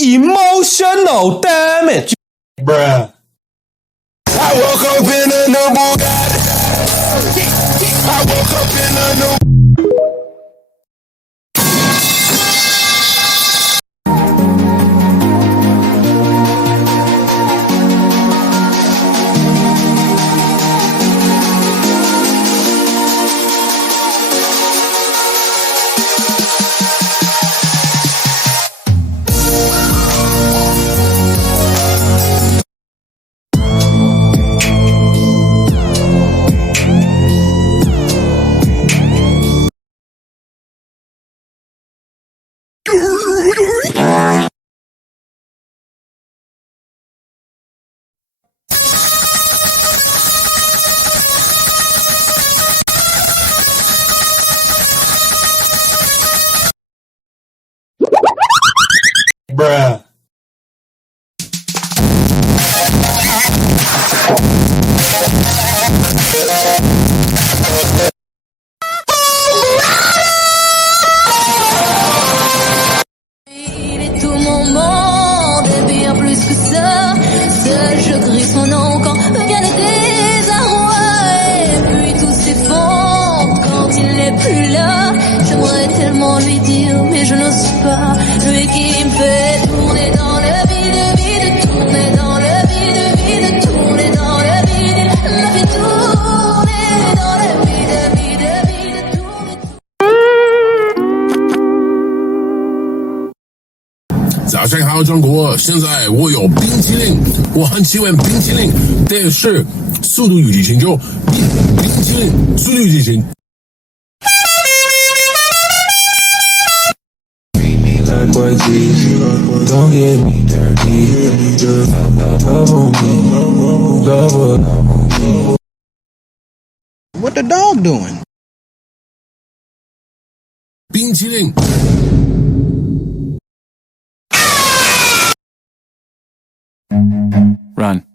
Emotional damage. Bruh. I woke up in a new Bugatti. I woke up in a new. Bruh. Tout mon monde est bien plus que ça. Seul je crie son nom quand viennent les désarrois. Et puis tout s'effondre quand il n'est plus là. J'aimerais tellement lui dire mais je n'ose pas. Lui qui me fait tourner dans le vide, tourner dans le vide, tourner dans le vide. La vie tourner dans le vide, tourner. 早上好，中国！现在我有冰淇淋，我很喜欢冰淇淋，但是《速度与激情》就冰淇淋，《速度与激情》。Like white tees, don't get me dirty. Just love on me, love on me. What the dog doing? 冰淇淋。Run.